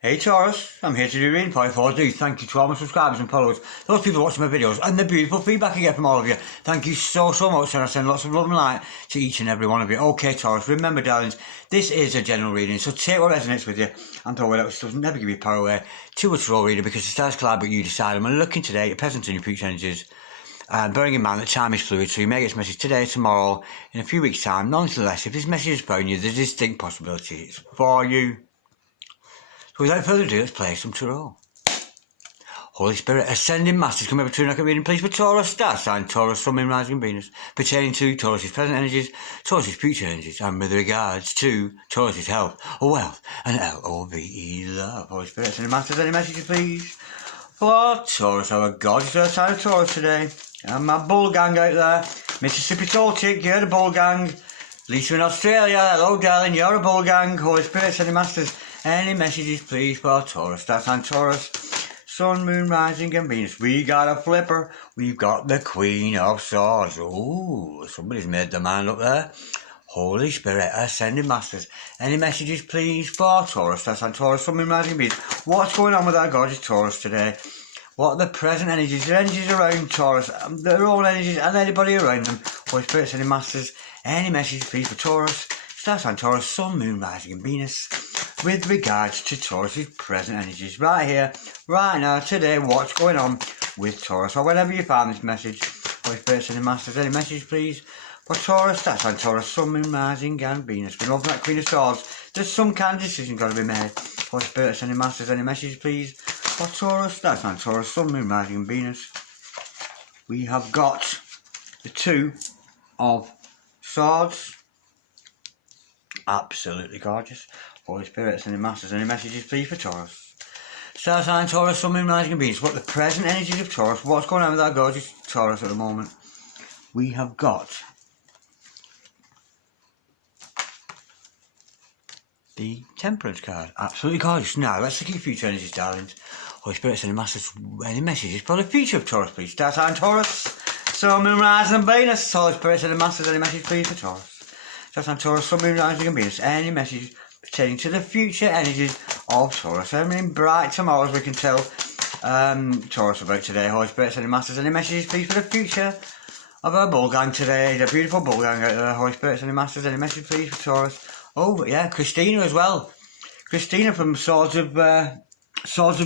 Hey Taurus, I'm here to do reading for you. For do thank you to all my subscribers and followers, those people watching my videos, and the beautiful feedback I get from all of you. Thank you so much, and I send lots of love and light to each and every one of you. Okay Taurus, remember darlings, this is a general reading, so take what resonates with you and throw it out. It doesn't never give you power away to a tarot reader because the stars collide but you decide. I'm looking today at present and your future energies. Bearing in mind that time is fluid, so you may get this message today, tomorrow, in a few weeks' time. Nonetheless, if this message is for you, there's a distinct possibility it's for you. So without further ado, let's play some tarot. Holy Spirit, Ascending Masters, come over to a reading, please, for Taurus, star sign, Taurus, Sun, Moon, Rising, Venus, pertaining to Taurus's present energies, Taurus's future energies, and with regards to Taurus's health, wealth, and love. Holy Spirit, Ascending Masters, any messages, please, for Taurus, our gorgeous earth sign of Taurus today, and my bull gang out there, Mississippi Tall Chick, you're the bull gang, Lisa in Australia, hello darling, you're a bull gang, Holy Spirit, Ascending Masters, any messages please for Taurus, star sign Taurus, Sun, Moon, Rising and Venus. We got a flipper, we've got the Queen of Swords. Ooh, somebody's made the mind up there. Holy Spirit, Ascending Masters, any messages please for Taurus, star sign Taurus, Sun, Moon, Rising and Venus. What's going on with our gorgeous Taurus today? What are the present energies, the energies around Taurus, their own energies and anybody around them. Holy Spirit, Ascending Masters, any messages please for Taurus, star sign Taurus, Sun, Moon, Rising and Venus, with regards to Taurus's present energies. Right here, right now, today, what's going on with Taurus? Or whenever you find this message, Holy Spirit, Ascending Masters, any message please for Taurus, star sign Taurus, Sun, Moon, Rising and Venus. We're looking at Queen of Swords. There's some kind of decision got to be made. Holy Spirit, Ascending Masters, any message please for Taurus, star sign Taurus, Sun, Moon, Rising and Venus. We have got the Two of Swords. Absolutely gorgeous. Holy Spirit, Ascending Masters, any messages please for Taurus? Star sign Taurus, Sun, Moon, Rising and Venus. What the present energies of Taurus? What's going on with our gorgeous Taurus at the moment? We have got the Temperance card. Absolutely gorgeous. Now, let's look at your future energies, darlings. Holy Spirit, Ascending Masters, any messages for the future of Taurus, please? Star sign Taurus, Sun, Moon, Rising and Venus. Holy Spirit, Ascending Masters, any message please for Taurus? Star sign Taurus, Sun, Moon, Rising and Venus. Any message pertaining to the future energies of Taurus? I mean, bright tomorrows we can tell Taurus about today. Holy Spirit, Ascending Masters, any messages please for the future of our bull gang today? The beautiful bull gang out there. Holy Spirit, Ascending Masters, any message please for Taurus? Oh yeah, Christina as well. Christina from Swords of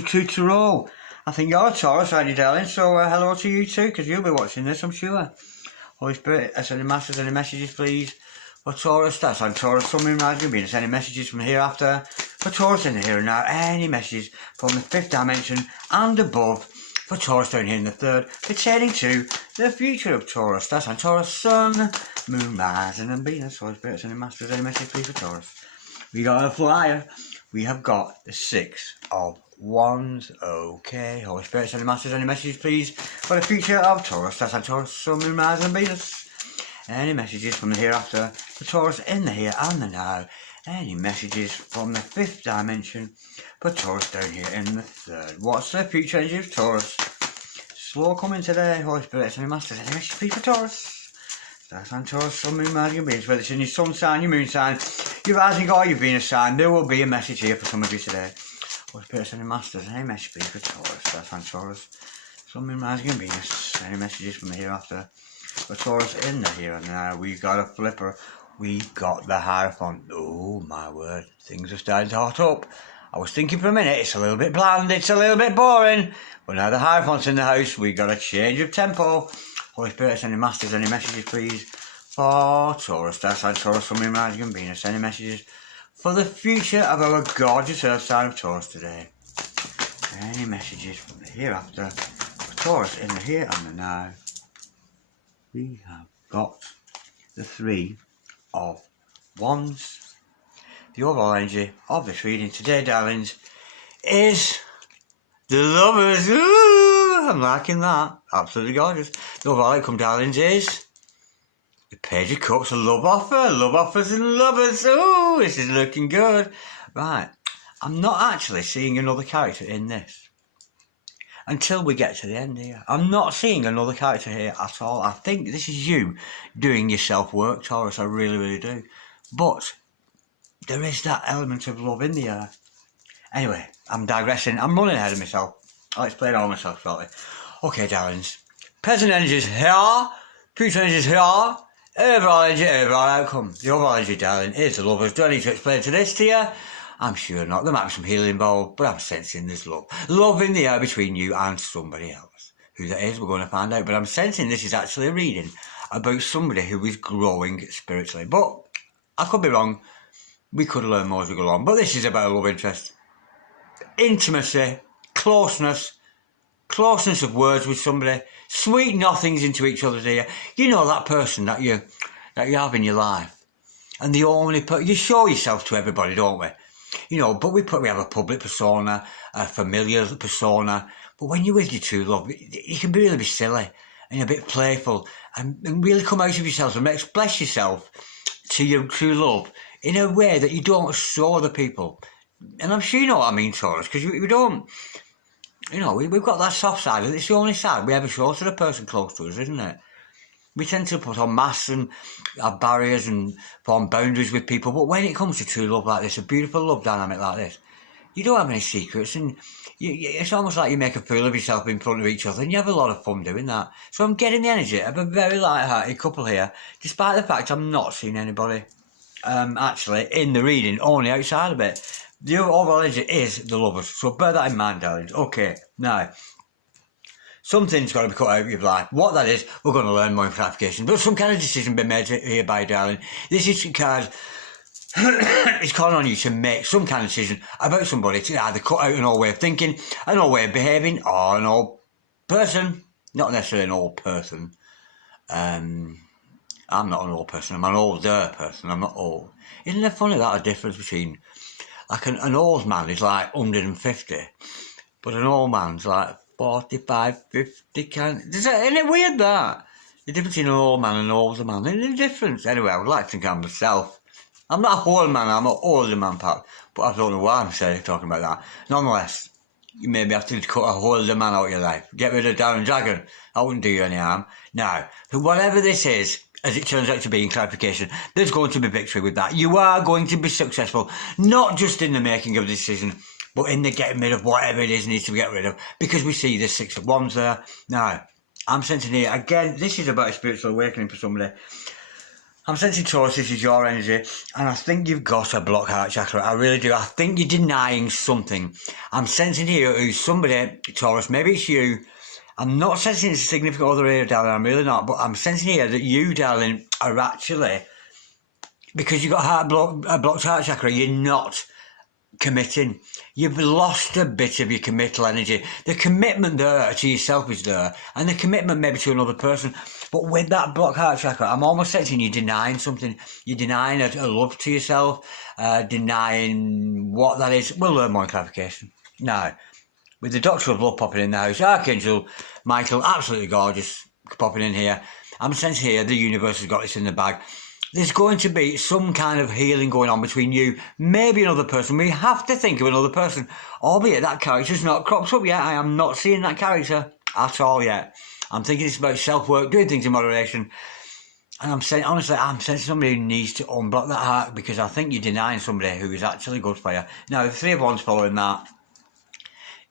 True Tarot. I think you're a Taurus, aren't you, darling? So hello to you too, because you'll be watching this, I'm sure. Holy Spirit, Ascending Masters, any messages please for Taurus? That's on Taurus, Sun, Moon, Rising and Venus. Any messages from hereafter for Taurus in the here and now? Any messages from the fifth dimension and above for Taurus down here in the third, pertaining to the future of Taurus? That's on Taurus, Sun, Moon, Rising and Venus. Holy Spirit, Ascending Masters, any message please for Taurus? We got a flyer. We have got the Six of Wands. Okay, Holy Spirit, Ascending Masters, any messages please for the future of Taurus? That's on Taurus, Sun, Moon, Rising and Venus. Any messages from the hereafter for Taurus in the here and the now? Any messages from the fifth dimension for Taurus down here in the third? What's the future energy of Taurus? Slow coming today, Holy Spirit, Ascending Masters, any message please for Taurus? Star sign Taurus, Sun, Moon, Rising and Venus. Whether it's in your sun sign, your moon sign, your rising or your Venus sign, there will be a message here for some of you today. Holy Spirit, Ascending Masters, any message please for Taurus? Star sign Taurus, Sun, Moon, Rising and Venus. Any messages from the hereafter for Taurus in the here and now? We got a flipper. We got the Hierophant. Oh my word, things are starting to hot up. I was thinking for a minute, it's a little bit bland, it's a little bit boring. But now the Hierophant's in the house, we got a change of tempo. Holy Spirit, Ascending Masters, any messages please for Taurus? Star sign Taurus, Sun, Moon, Rising and Venus. Any messages for the future of our gorgeous earth sign of Taurus today? Any messages from the hereafter for Taurus in the here and the now? We have got the Three of Wands. The overall energy of this reading today, darlings, is the Lovers. Ooh, I'm liking that. Absolutely gorgeous. The overall outcome, darlings, is the Page of Cups, a love offer. Love offers and lovers. Ooh, this is looking good. Right, I'm not actually seeing another character in this until we get to the end here. I'm not seeing another character here at all. I think this is you doing your self-work, Taurus. I really, really do. But there is that element of love in the air. Anyway, I'm digressing. I'm running ahead of myself. I'll explain all myself shortly. Okay, darlings. Present energy's here. Future energy's here. Overall energy, overall outcome. The overall energy, darling, is the lovers. Do I need to explain this to you? I'm sure not. There might be some healing involved, but I'm sensing there's love. Love in the air between you and somebody else. Who that is, we're going to find out. But I'm sensing this is actually a reading about somebody who is growing spiritually. But I could be wrong. We could learn more as we go along. But this is about a love interest. Intimacy, closeness of words with somebody, sweet nothings into each other's ear. You know that person that you have in your life. And the only you show yourself to everybody, don't we? You know, but we have a public persona, a familiar persona. But when you're with your true love, you can really be silly and a bit playful and really come out of yourself and express yourself to your true love in a way that you don't show other people. And I'm sure you know what I mean, Taurus, because we don't, you know, we've got that soft side. It's the only side we ever show to the person close to us, isn't it? We tend to put on masks and have barriers and form boundaries with people. But when it comes to true love like this, a beautiful love dynamic like this, you don't have any secrets. And it's almost like you make a fool of yourself in front of each other. And you have a lot of fun doing that. So I'm getting the energy of a very light-hearted couple here. Despite the fact I'm not seeing anybody actually in the reading, only outside of it. The overall energy is the lovers. So bear that in mind, darlings. Okay, now. Something's got to be cut out of your life. What that is, we're going to learn more clarification. But some kind of decision been made here by darling. This is because it's calling on you to make some kind of decision about somebody to either cut out an old way of thinking, an old way of behaving, or an old person. Not necessarily an old person. I'm not an old person. I'm an older person. I'm not old. Isn't it funny that a difference between like an old man is like 150, but an old man's like 45, 50, isn't it weird that? The difference between an old man and an older man, isn't the difference? Anyway, I would like to think I'm myself. I'm not a old man, I'm an older man, pal. But I don't know why I'm talking about that. Nonetheless, you maybe have to cut a older man out of your life. Get rid of Darren Dragon. That wouldn't do you any harm. Now, whatever this is, as it turns out to be in clarification, there's going to be victory with that. You are going to be successful, not just in the making of the decision, but in the getting rid of whatever it is needs to be get rid of, because we see the 6 of Wands there. Now, I'm sensing here, again, this is about a spiritual awakening for somebody. I'm sensing, Taurus, this is your energy, and I think you've got a blocked heart chakra. I really do. I think you're denying something. I'm sensing here who's somebody, Taurus, maybe it's you. I'm not sensing it's a significant other here, darling, I'm really not, but I'm sensing here that you, darling, are actually, because you've got a blocked heart chakra, you're not committing. You've lost a bit of your committal energy. The commitment there to yourself is there, and the commitment maybe to another person. But with that blocked heart chakra, I'm almost sensing you're denying something. You're denying a love to yourself, denying what that is. We'll learn more in clarification. Now, with the Doctor of Love popping in the house, Archangel Michael, absolutely gorgeous, popping in here. I'm sensing here the universe has got this in the bag. There's going to be some kind of healing going on between you, maybe another person. We have to think of another person, albeit that character's not cropped up yet. I am not seeing that character at all yet. I'm thinking it's about self-work, doing things in moderation. And I'm saying, honestly, I'm sensing somebody who needs to unblock that heart, because I think you're denying somebody who is actually good for you. Now, the 3 of Wands following that.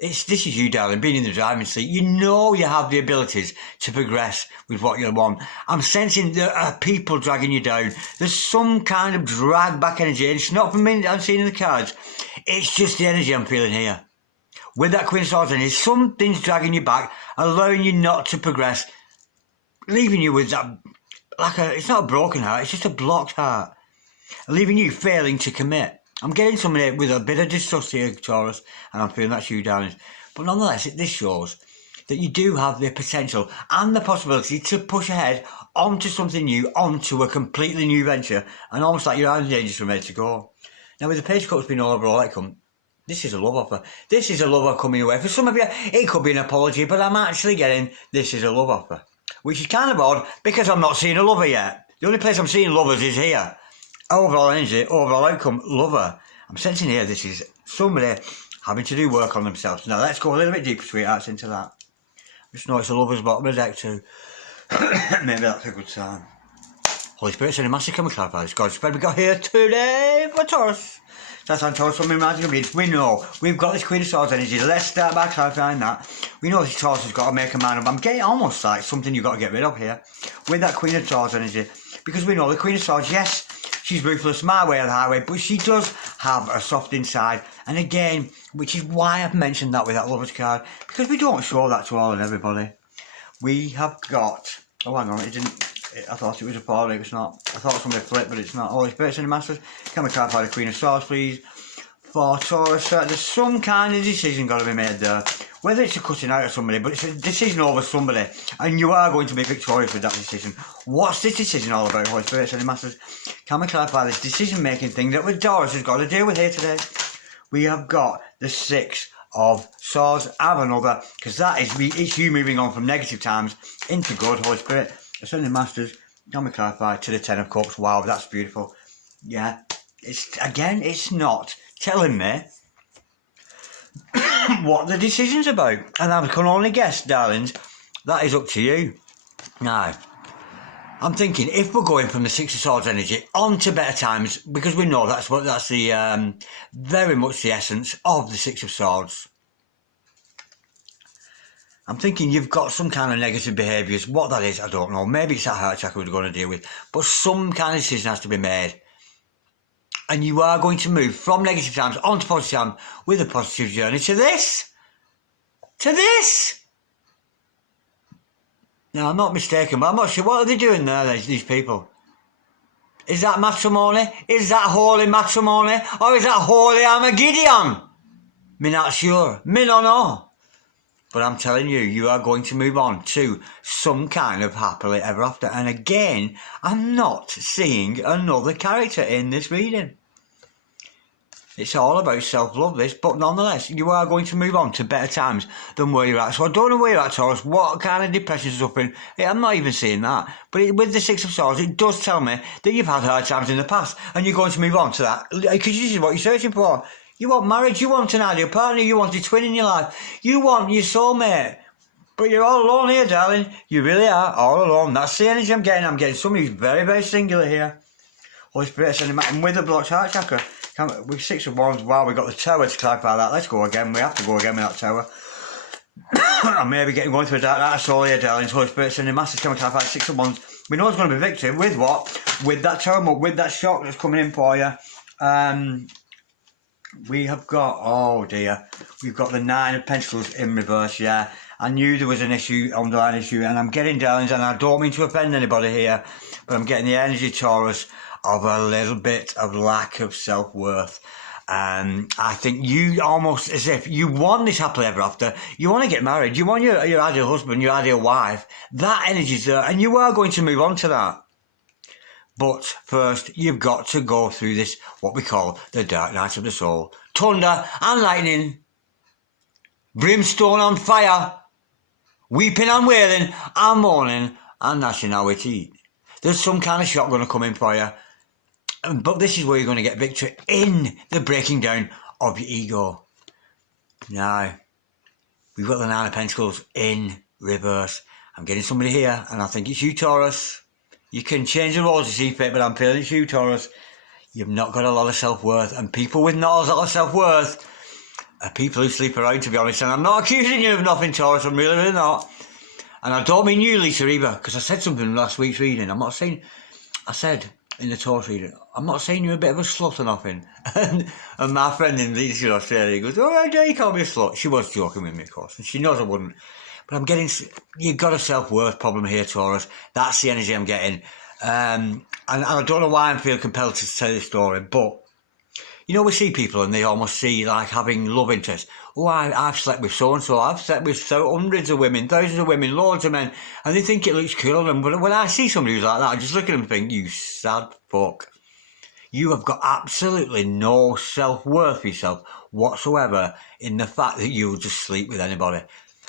This is you, darling, being in the driving seat. You know you have the abilities to progress with what you want. I'm sensing there are people dragging you down. There's some kind of drag back energy. It's not from me I'm seeing in the cards. It's just the energy I'm feeling here. With that Queen of Swords energy, something's dragging you back, allowing you not to progress, leaving you with that, it's not a broken heart, it's just a blocked heart. Leaving you failing to commit. I'm getting somebody with a bit of distrust here, Taurus, and I'm feeling that's you, darling. But nonetheless, this shows that you do have the potential and the possibility to push ahead onto something new, onto a completely new venture, and almost like you're out of danger from ready to go. Now, with the Page of Cups being all overall outcome, this is a love offer. This is a love offer coming away. For some of you, it could be an apology, but I'm actually getting this is a love offer, which is kind of odd because I'm not seeing a lover yet. The only place I'm seeing lovers is here. Overall energy, overall outcome, lover. I'm sensing here this is somebody having to do work on themselves. Now let's go a little bit deeper, sweethearts, into that. Just know it's a lover's bottom of the deck too. Maybe that's a good sign. Holy Spirit, sending massive chemical clarify this gorgeous spread we got here today for Taurus. That's on Taurus, something reminds me of. We know we've got this Queen of Swords energy. Let's start by clarifying that. We know this Taurus has got to make a mind up. I'm getting almost like something you've got to get rid of here with that Queen of Swords energy. Because we know the Queen of Swords, yes, she's ruthless, my way or the highway, but she does have a soft inside. And again, which is why I've mentioned that with that Lovers card, because we don't show that to all and everybody. We have got, oh hang on, it didn't, I thought it was a 4, it's not. I thought somebody flipped, but it's not. Holy Spirit, Cindy Masters, can we clarify the Queen of Swords, please? For Taurus, there's some kind of decision got to be made there. Whether it's a cutting out of somebody, but it's a decision over somebody, and you are going to be victorious with that decision. What's this decision all about, Holy Spirit, Cindy Masters? Can we clarify this decision-making thing that with Taurus has got to deal with here today? We have got the 6 of Swords and another, because that is, it's you moving on from negative times into good, Holy Spirit. Cindy Masters, can we clarify to the 10 of Cups? Wow, that's beautiful. Yeah, it's not telling me what the decision's about, and I can only guess, darlings, that is up to you. Now, I'm thinking if we're going from the 6 of Swords energy on to better times, because we know that's the very much the essence of the 6 of Swords. I'm thinking you've got some kind of negative behaviours. What that is, I don't know. Maybe it's that heart chakra we're going to deal with, but some kind of decision has to be made. And you are going to move from negative times onto positive times with a positive journey to this. To this. Now, I'm not mistaken, but I'm not sure. What are they doing there, these people? Is that matrimony? Is that holy matrimony? Or is that holy Armageddon? Me not sure. Me no know. But I'm telling you, you are going to move on to some kind of happily ever after. And again, I'm not seeing another character in this reading. It's all about self-love, this, but nonetheless, you are going to move on to better times than where you're at. So I don't know where you're at, Taurus, what kind of depression is suffering. I'm not even seeing that. But with the 6 of Swords, it does tell me that you've had hard times in the past, and you're going to move on to that, because this is what you're searching for. You want marriage, you want an ideal partner, you want a twin in your life, you want your soulmate. But you're all alone here, darling. You really are all alone. That's the energy I'm getting. I'm getting somebody who's very, very singular here. Holy Spirit, sending back, and with the blocked heart chakra. With 6 of Wands, wow, we've got the Tower to clarify that. Let's go again. We have to go again with that Tower. I may be going through a dark night of soul here, darlings. Holy Spirit, sending massive to clarify 6 of Wands. We know it's going to be victory. With what? With that Tower, with that shock that's coming in for you. We have got, oh dear, we've got the 9 of Pentacles in reverse, yeah. I knew there was an issue, underlying issue, and I'm getting, darlings, and I don't mean to offend anybody here, but I'm getting the energy, Taurus, of a little bit of lack of self-worth. I think you almost, as if you want this happily ever after, you want to get married, you want your ideal husband, your ideal wife, that energy's there, and you are going to move on to that. But first, you've got to go through this, what we call the dark night of the soul. Thunder and lightning, brimstone on fire, weeping and wailing, and mourning and gnashing our teeth. There's some kind of shock going to come in for you. But this is where you're going to get victory in the breaking down of your ego. Now, we've got the 9 of Pentacles in reverse. I'm getting somebody here, and I think it's you, Taurus. You can change the roles to see fit, but I'm feeling it's you, Taurus. You've not got a lot of self-worth, and people with not a lot of self-worth are people who sleep around, to be honest. And I'm not accusing you of nothing, Taurus, I'm really, really not. And I don't mean you, Lisa, either, because I said something in last week's reading. I'm not saying, I said in the Taurus reading, I'm not saying you're a bit of a slut or nothing. And my friend in Lisa in Australia goes, oh, I dare you call me a slut. She was joking with me, of course, and she knows I wouldn't. But I'm getting, you've got a self-worth problem here, Taurus. That's the energy I'm getting. And I don't know why I'm feeling compelled to tell this story, but, you know, we see people and they almost see, like, having love interest. Oh, I've slept with so-and-so, I've slept with hundreds of women, thousands of women, loads of men, and they think it looks cool on them. But when I see somebody who's like that, I just look at them and think, you sad fuck. You have got absolutely no self-worth for yourself whatsoever in the fact that you will just sleep with anybody.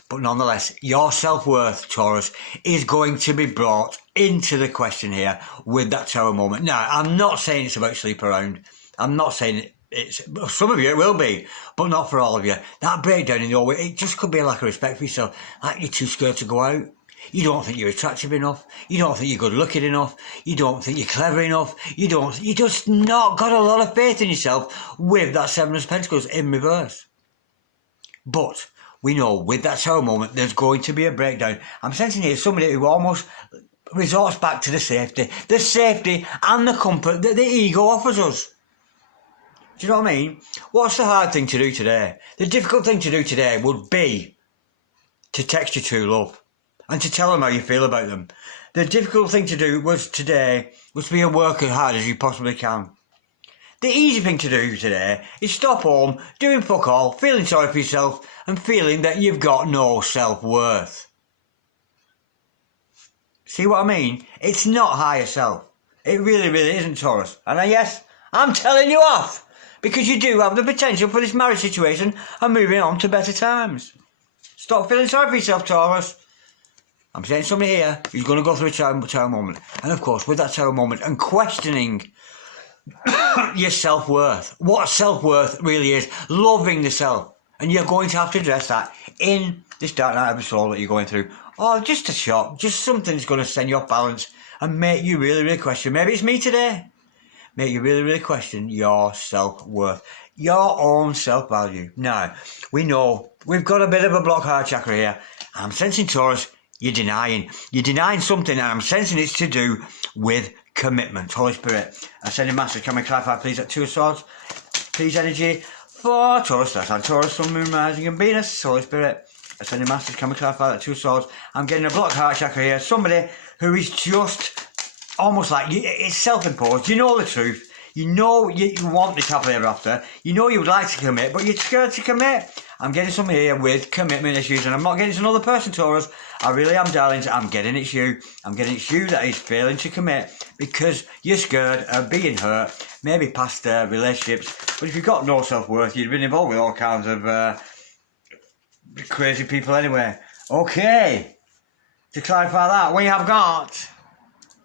But nonetheless, your self-worth, Taurus, is going to be brought into the question here with that Tower moment. Now, I'm not saying it's about sleep around. I'm not saying it's, some of you it will be, but not for all of you. That breakdown in your way, it just could be a lack of respect for yourself. Like you're too scared to go out. You don't think you're attractive enough. You don't think you're good looking enough. You don't think you're clever enough. You just not got a lot of faith in yourself with that Seven of Pentacles in reverse. But we know with that Tower moment, there's going to be a breakdown. I'm sensing here somebody who almost resorts back to the safety and the comfort that the ego offers us. Do you know what I mean? What's the hard thing to do today? The difficult thing to do today would be to text your true love and to tell them how you feel about them. The difficult thing to do today was to be a work as hard as you possibly can. The easy thing to do today is stop home, doing fuck all, feeling sorry for yourself and feeling that you've got no self-worth. See what I mean? It's not higher self. It really, really isn't, Taurus. And yes, I'm telling you off. Because you do have the potential for this marriage situation and moving on to better times. Stop feeling sorry for yourself, Taurus. I'm saying somebody here who's going to go through a tower moment. And of course, with that tower moment and questioning your self-worth. What self-worth really is. Loving the self. And you're going to have to address that in this dark night of the soul that you're going through. Or just a shock. Just something that's going to send you off balance and make you really, really question. Maybe it's me today. Make you really, really question your self-worth, your own self-value. Now, we know we've got a bit of a block heart chakra here. I'm sensing, Taurus, you're denying. You're denying something, and I'm sensing it's to do with commitment. Holy Spirit, I send a message. Can we clarify, please, at Two of Swords? Please, energy for Taurus. That's on Taurus, Sun, Moon, Rising, and Venus. Holy Spirit, I send a message. Can we clarify that Two of Swords? I'm getting a block heart chakra here. Somebody who is just almost like, it's self-imposed. You know the truth. You know you want this happily ever after. You know you would like to commit, but you're scared to commit. I'm getting something here with commitment issues, and I'm not getting it's another person, Taurus. I really am, darlings. I'm getting it's you. I'm getting it's you that is failing to commit because you're scared of being hurt, maybe past relationships. But if you've got no self-worth, you've been involved with all kinds of crazy people anyway. Okay. To clarify that, we have got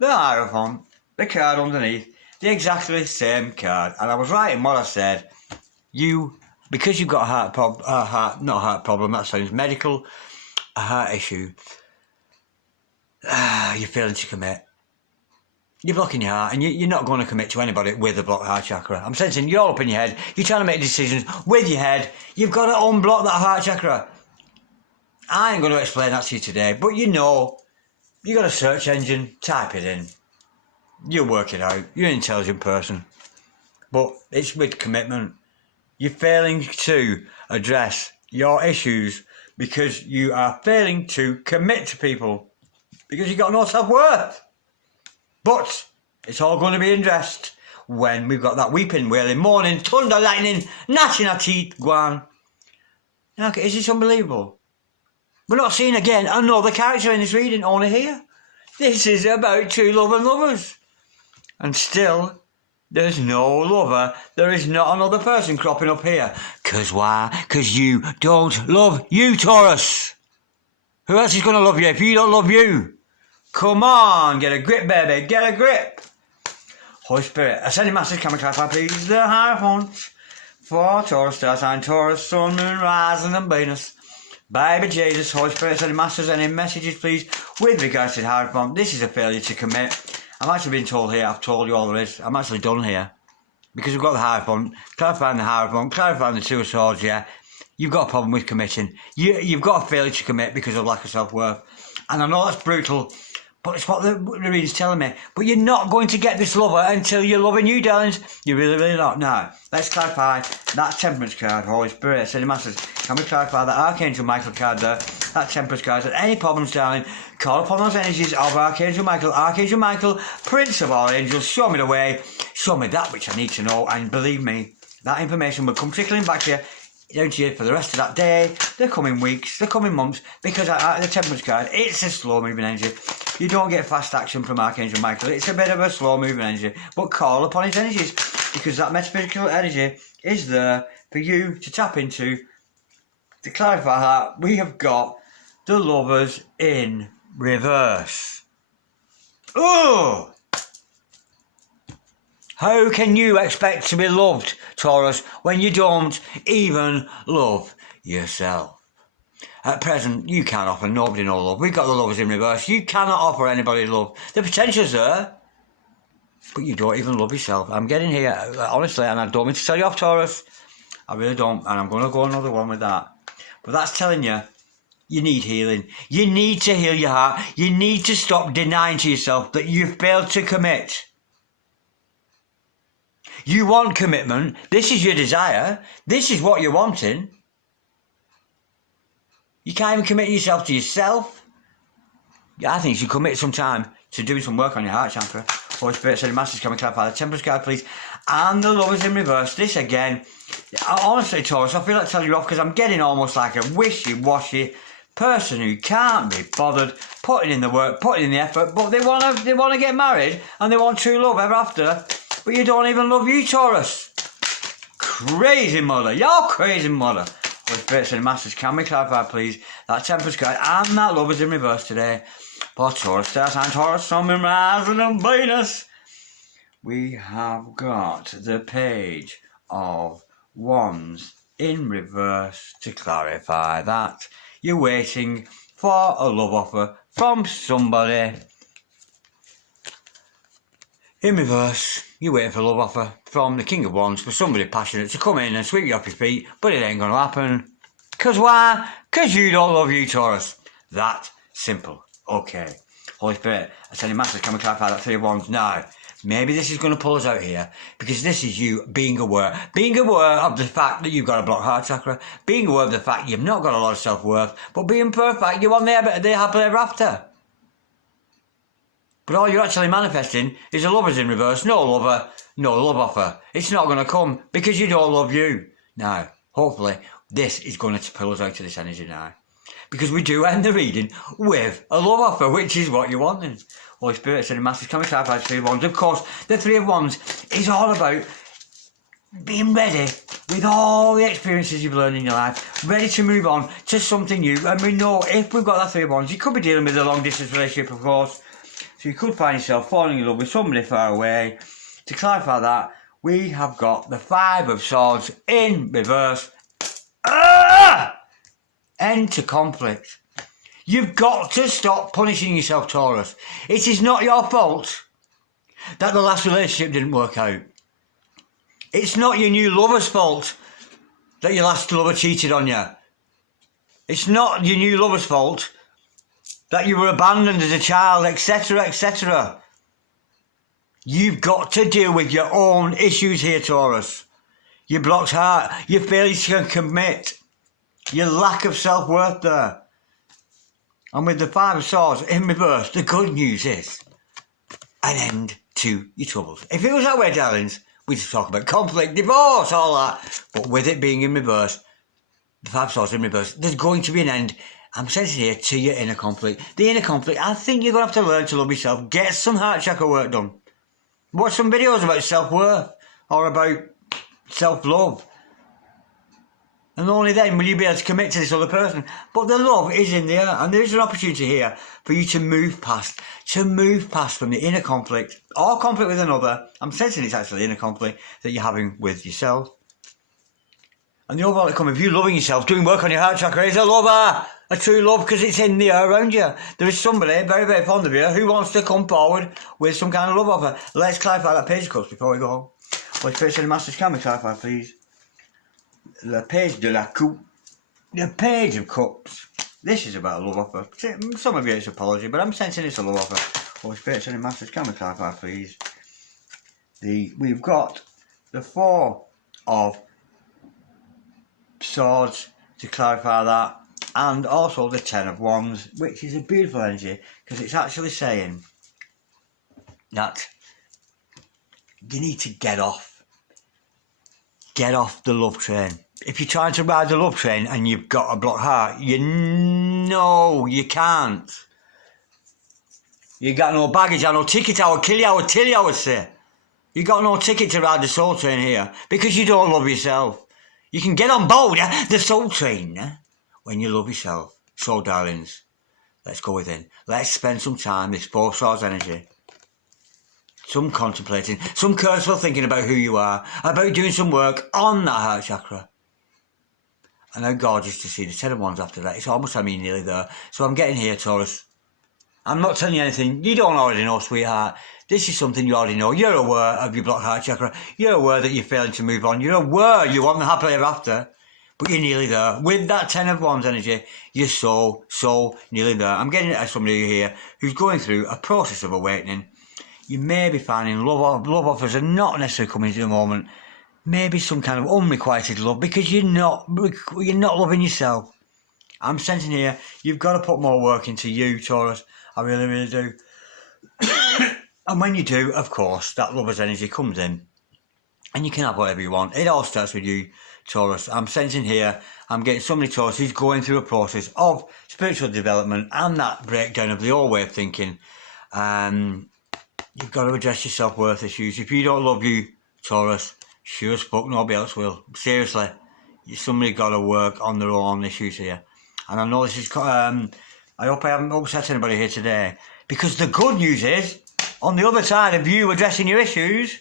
the Hierophant, the card underneath, the exactly same card. And I was right in what I said. Because you've got not a heart problem, that sounds medical, a heart issue, you're failing to commit. You're blocking your heart and you're not going to commit to anybody with a blocked heart chakra. I'm sensing you're all up in your head, you're trying to make decisions with your head, you've got to unblock that heart chakra. I ain't going to explain that to you today, but you know, you got a search engine, type it in. You'll work it out. You're an intelligent person. But it's with commitment. You're failing to address your issues because you are failing to commit to people. Because you've got no self-worth. But it's all going to be addressed when we've got that weeping, wailing, mourning, thunder, lightning, gnashing our teeth, go on. Okay, is this unbelievable? We're not seeing again another character in this reading, only here. This is about true love and lovers. And still, there's no lover. There is not another person cropping up here. 'Cause why? 'Cause you don't love you, Taurus. Who else is going to love you if you don't love you? Come on, get a grip, baby, get a grip. Holy Spirit, ascending masters, can we clarify, please? The Hierophant for Taurus, star sign Taurus, Sun, Moon, Rising, and Venus. Baby Jesus, Holy Spirit, ascending masters, any messages, please, with regards to the Hierophant? This is a failure to commit. I'm actually being told here, I've told you all there is. I'm actually done here. Because we've got the Hierophant, clarifying the Hierophant, clarifying the Two of Swords, yeah. You've got a problem with committing. You've got a failure to commit because of lack of self-worth. And I know that's brutal, but it's what the reading's telling me. But you're not going to get this lover until you're loving you, darlings. You're really, really not. Now, let's clarify that Temperance card, Holy Spirit, Ascending Masters. Can we clarify that Archangel Michael card there? That Temperance card. Is there any problems, darling? Call upon those energies of Archangel Michael. Archangel Michael, Prince of all angels, show me the way. Show me that which I need to know. And believe me, that information will come trickling back to you. Down to you for the rest of that day, the coming weeks, the coming months, because the Temperance card, it's a slow moving energy. You don't get fast action from Archangel Michael, it's a bit of a slow moving energy, but call upon his energies, because that metaphysical energy is there for you to tap into. To clarify that, we have got the Lovers in reverse. Oh! How can you expect to be loved, Taurus, when you don't even love yourself? At present, you can't offer nobody no love. We've got the lovers in reverse. You cannot offer anybody love. The potential's there, but you don't even love yourself. I'm getting here, honestly, and I don't mean to tell you off, Taurus. I really don't, and I'm going to go another one with that. But that's telling you, you need healing. You need to heal your heart. You need to stop denying to yourself that you've failed to commit. You want commitment. This is your desire. This is what you're wanting. You can't even commit yourself to yourself. I think you should commit some time to doing some work on your heart chakra. Holy Spirit, Saint Masters, come and clarify the Temperance card, please. And the Lovers in reverse. This again, honestly, Taurus, I feel like telling you off because I'm getting almost like a wishy-washy person who can't be bothered putting in the work, putting in the effort, but they want to get married and they want true love ever after, but you don't even love you, Taurus. Crazy mother. You're crazy mother. Holy Spirit, Saint Masters, can we clarify, please, that Temperance card and that Lovers in reverse today? For Taurus, Star Sign, Taurus, Sun, Moon, Rising and Venus. We have got the Page of Wands in reverse to clarify that you're waiting for a love offer from somebody. In reverse, you're waiting for a love offer from the King of Wands for somebody passionate to come in and sweep you off your feet, but it ain't going to happen. Because why? Because you don't love you, Taurus. That simple. Okay. Holy Spirit, I tell you, Master, can we clarify that 3 of Wands now? Maybe this is going to pull us out here because this is you being aware of the fact that you've got a blocked heart chakra, being aware of the fact you've not got a lot of self-worth, but being perfect, you want the happily ever after. But all you're actually manifesting is a Lover's in reverse, no lover, no love offer. It's not going to come because you don't love you. Now, hopefully, this is going to pull us out of this energy now. Because we do end the reading with a love offer, which is what you're wanting. Holy Spirit, Saint Masters, can we clarify the 3 of Wands? Of course, the 3 of Wands is all about being ready with all the experiences you've learned in your life, ready to move on to something new. And we know if we've got that 3 of Wands, you could be dealing with a long distance relationship, of course. So you could find yourself falling in love with somebody far away. To clarify that, we have got the 5 of Swords in reverse. End to conflict. You've got to stop punishing yourself, Taurus. It is not your fault that the last relationship didn't work out. It's not your new lover's fault that your last lover cheated on you. It's not your new lover's fault that you were abandoned as a child, etc., etc. You've got to deal with your own issues here, Taurus. Your blocked heart, your failure to commit, your lack of self-worth there. And with the 5 of Swords in reverse, the good news is an end to your troubles. If it was that way, darlings, we'd just talk about conflict, divorce, all that. But with it being in reverse, the 5 of Swords in reverse, there's going to be an end, I'm sensing here, to your inner conflict. The inner conflict, I think you're going to have to learn to love yourself. Get some heart chakra work done. Watch some videos about self-worth or about self-love. And only then will you be able to commit to this other person. But the love is in the air, and there is an opportunity here for you to move past from the inner conflict or conflict with another. I'm sensing it's actually inner conflict that you're having with yourself. And the overall outcome of you loving yourself, doing work on your heart chakra, is a lover, a true love, because it's in the air around you. There is somebody very, very fond of you who wants to come forward with some kind of love offer. Let's clarify that Page of Cups before we go home. Well, Spirit Saint Masters, can we clarify, please? The Page de la Coupe, the Page of Cups. This is about a love offer. Some of you it's apology, but I'm sensing it's a love offer. Holy Spirit, Saint Masters, can we clarify, please? We've got the 4 of Swords to clarify that, and also the 10 of Wands, which is a beautiful energy because it's actually saying that you need to get off the love train. If you're trying to ride the love train and you've got a blocked heart, you know you can't. You got no baggage, no ticket, I would kill you, I would tell you, I would say. You got no ticket to ride the soul train here because you don't love yourself. You can get on board the soul train when you love yourself. So, darlings, let's go within. Let's spend some time, this 4 Swords energy. Some contemplating, some careful thinking about who you are, about doing some work on that heart chakra. And how gorgeous to see the 10 of Wands after that. It's almost, I mean, nearly there. So I'm getting here, Taurus. I'm not telling you anything you don't already know, sweetheart. This is something you already know. You're aware of your blocked heart chakra. You're aware that you're failing to move on. You're aware you want the happily ever after. But you're nearly there. With that 10 of Wands energy, you're so nearly there. I'm getting it as somebody here who's going through a process of awakening. You may be finding love offers are not necessarily coming to the moment. Maybe some kind of unrequited love because you're not loving yourself. I'm sensing here, you've got to put more work into you, Taurus. I really, really do. And when you do, of course, that lover's energy comes in. And you can have whatever you want. It all starts with you, Taurus. I'm sensing here, I'm getting somebody, Taurus, who's going through a process of spiritual development and that breakdown of the old way of thinking. You've got to address your self-worth issues. If you don't love you, Taurus, sure as fuck nobody else will. Seriously. Somebody got to work on their own issues here. And I know this is... I hope I haven't upset anybody here today. Because the good news is, on the other side of you addressing your issues,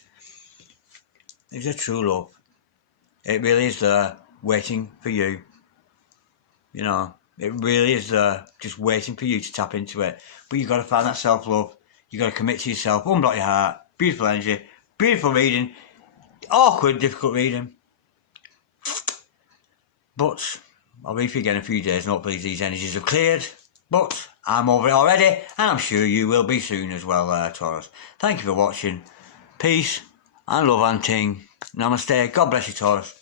is a true love. It really is there, waiting for you. You know, it really is there, just waiting for you to tap into it. But you've got to find that self-love. You've got to commit to yourself, unblock your heart. Beautiful energy, beautiful reading. Awkward, difficult reading. But I'll read for you again in a few days and hopefully these energies have cleared. But I'm over it already, and I'm sure you will be soon as well, Taurus. Thank you for watching. Peace and love and ting. Namaste. God bless you, Taurus.